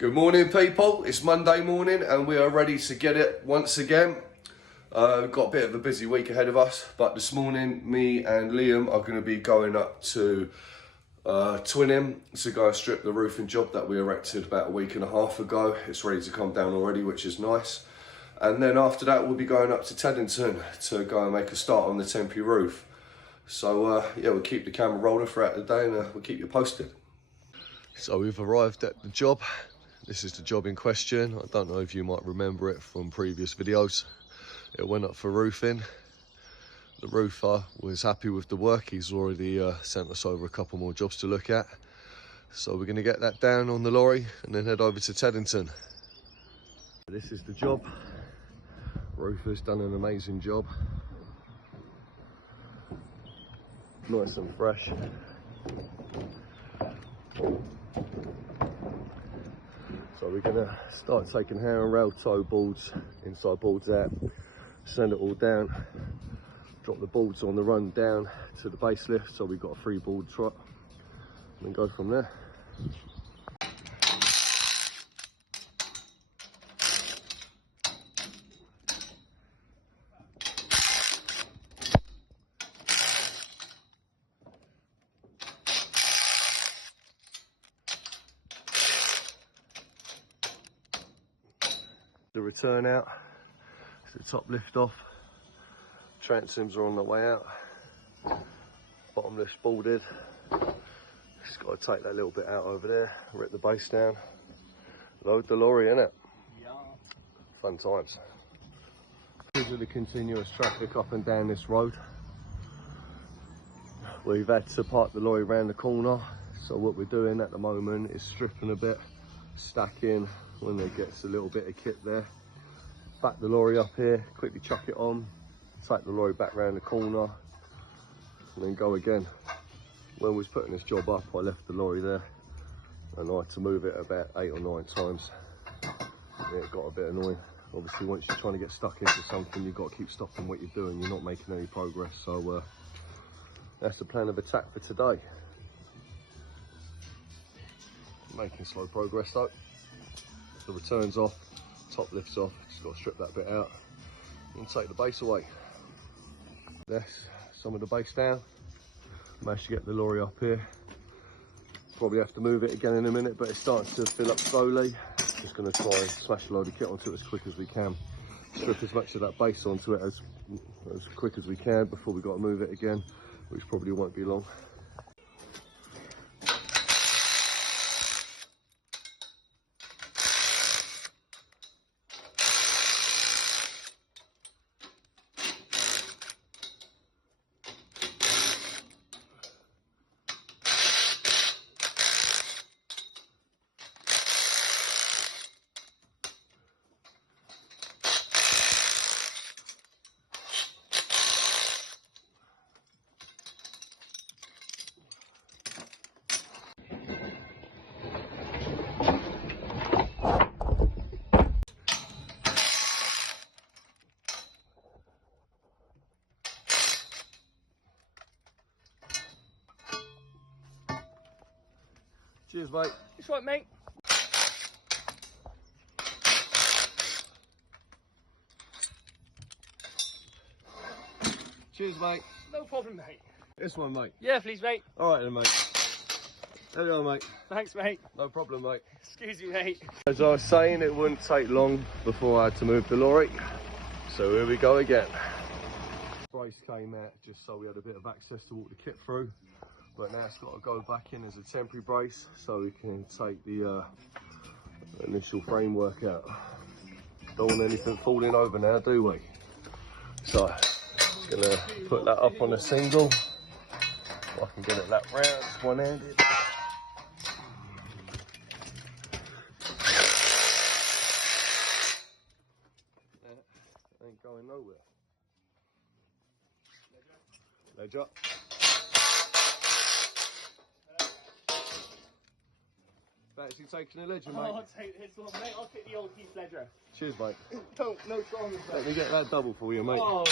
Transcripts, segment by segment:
Good morning, people. It's Monday morning and we are ready to get it once again. We've got a bit of a busy week ahead of us, but this morning me and Liam are going to be going up to Twinning to go and strip the roofing job that we erected about a week and a half ago. It's ready to come down already, which is nice. And then after that we'll be going up to Teddington to go and make a start on the temporary roof. So yeah, we'll keep the camera rolling throughout the day and we'll keep you posted. So we've arrived at the job. This is the job in question. I don't know if you might remember it from previous videos. It went up for roofing. The roofer was happy with the work. He's already sent us over a couple more jobs to look at. So we're going to get that down on the lorry and then head over to Teddington. This is the job. Roofer's done an amazing job. Nice and fresh. So we're going to start taking hair and rail toe boards, inside boards out, send it all down, drop the boards on the run down to the base lift, so we've got a 3-board trot, and then go from there. The return out, the top lift off, transoms are on the way out, bottom lift's boarded, just got to take that little bit out over there, rip the base down, load the lorry innit? Yeah. Fun times. Because of the continuous traffic up and down this road, we've had to park the lorry around the corner, so what we're doing at the moment is stripping a bit, stacking. When there gets a little bit of kit there, back the lorry up here, quickly chuck it on, take the lorry back round the corner, and then go again. When we was putting this job up, I left the lorry there, and I had to move it about 8 or 9 times. It got a bit annoying. Obviously, once you're trying to get stuck into something, you've got to keep stopping what you're doing. You're not making any progress. So that's the plan of attack for today. Making slow progress though. The return's off, top lift's off, just got to strip that bit out and take the base away. That's some of the base down. Managed to get the lorry up here. Probably have to move it again in a minute, but it's starting to fill up slowly. Just going to try and smash a load of kit onto it as quick as we can. Strip as much of that base onto it as quick as we can before we've got to move it again, which probably won't be long. Cheers, mate. It's right, mate. Cheers, mate. No problem, mate. This one, mate. Yeah, please, mate. All right then, mate. There you are, mate. Thanks, mate. No problem, mate. Excuse me, mate. As I was saying, it wouldn't take long before I had to move the lorry. So here we go again. Brace came out just so we had a bit of access to walk the kit through. But now it's got to go back in as a temporary brace so we can take the initial framework out. Don't want anything falling over now, do we? So, just going to put that up on a single. If I can get it that round, one-handed. Ain't going nowhere. Ledge up. Actually taking a ledger, mate. I'll take this one, mate. I'll take the old Keith ledger. Cheers, mate. No dramas, mate. Let me get that double for you, mate. Oh.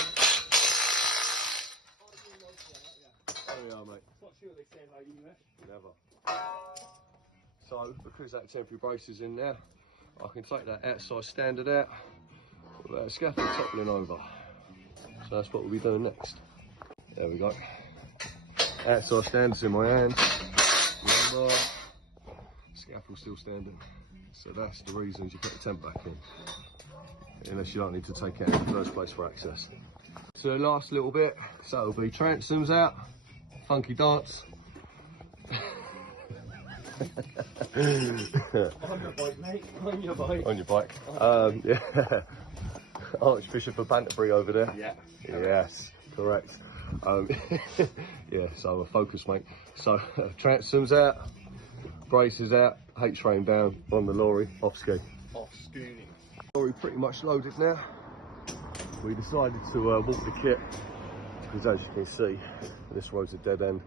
There we are, mate. Not sure they say about English. Never. So because that temporary brace is in there, I can take that outside standard out, put that scaffold toppling over. So that's what we'll be doing next. There we go. Outside standards in my hands. Remember, scaffold still standing. So that's the reasons you put the temp back in. Unless you don't need to take it out in the first place for access. So the last little bit, so it'll be transoms out, funky dance. On your bike, mate. On your bike. On your bike. Yeah. Archbishop of Banterbury over there. Yeah. Yes, correct. Yeah, so a focus, mate. So transoms out, braces out, H-frame down on the lorry, off ski. Off scooting. Lorry pretty much loaded now. We decided to walk the kit because, as you can see, this road's a dead end,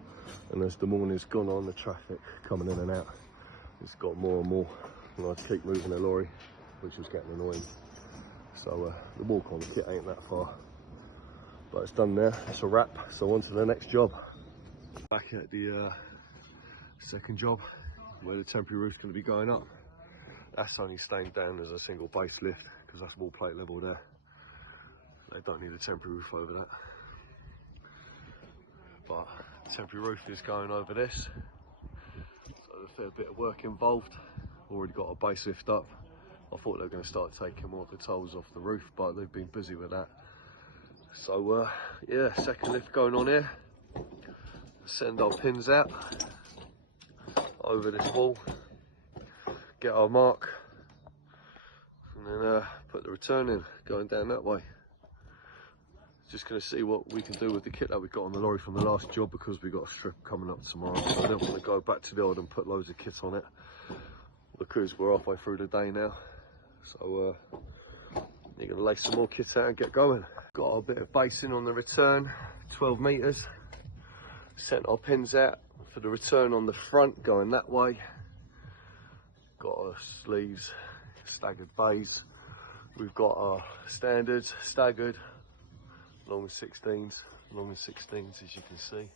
and as the morning's gone on, the traffic coming in and out, it's got more and more, and I'd keep moving the lorry, which was getting annoying. So the walk on the kit ain't that far, but it's done now. It's a wrap. So on to the next job. Back at the second job, where the temporary roof's going to be going up. That's only staying down as a single base lift because that's wall plate level there. They don't need a temporary roof over that. But the temporary roof is going over this. So there's a fair bit of work involved. Already got a base lift up. I thought they were going to start taking more of the tiles off the roof, but they've been busy with that. So yeah, second lift going on here. Send our pins out over this wall. Get our mark. And then put the return in, going down that way. Just going to see what we can do with the kit that we got on the lorry from the last job, because we've got a strip coming up tomorrow. So I don't want to go back to the old and put loads of kit on it, because we're halfway through the day now. So you're going to lay some more kit out and get going. Got a bit of basing on the return, 12 metres. Sent our pins out for the return on the front, going that way. Got our sleeves, staggered bays. We've got our standards, staggered. Long as 16s, as you can see.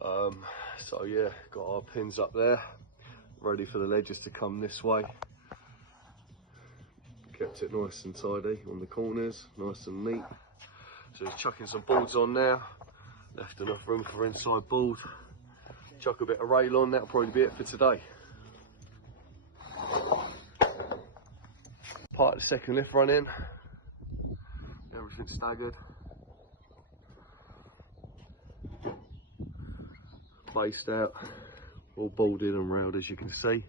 So yeah, got our pins up there, ready for the ledges to come this way. Kept it nice and tidy on the corners, nice and neat. So just chucking some boards on now. Left enough room for inside board. Chuck a bit of rail on, that'll probably be it for today. Part of the second lift run in. Everything's staggered. Based out, all bolted and railed, as you can see.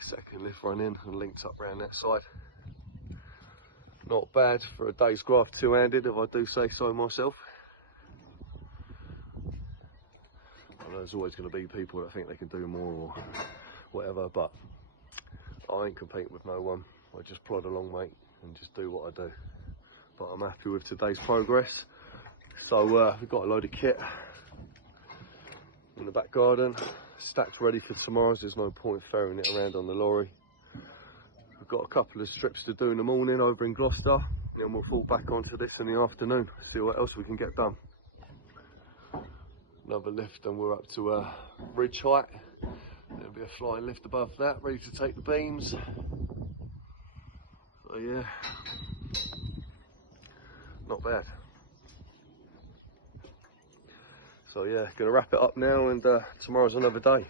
Second lift run in and linked up round that side. Not bad for a day's graft, two-handed, if I do say so myself. I know there's always going to be people that think they can do more or whatever, but I ain't competing with no one. I just plod along, mate, and just do what I do. But I'm happy with today's progress. So we've got a load of kit in the back garden, stacked ready for tomorrow's. There's no point ferrying it around on the lorry. We've got a couple of strips to do in the morning over in Gloucester, and then we'll fall back onto this in the afternoon, see what else we can get done. Another lift and we're up to ridge height. There'll be a flying lift above that, ready to take the beams. So yeah, not bad. So yeah, gonna wrap it up now, and tomorrow's another day.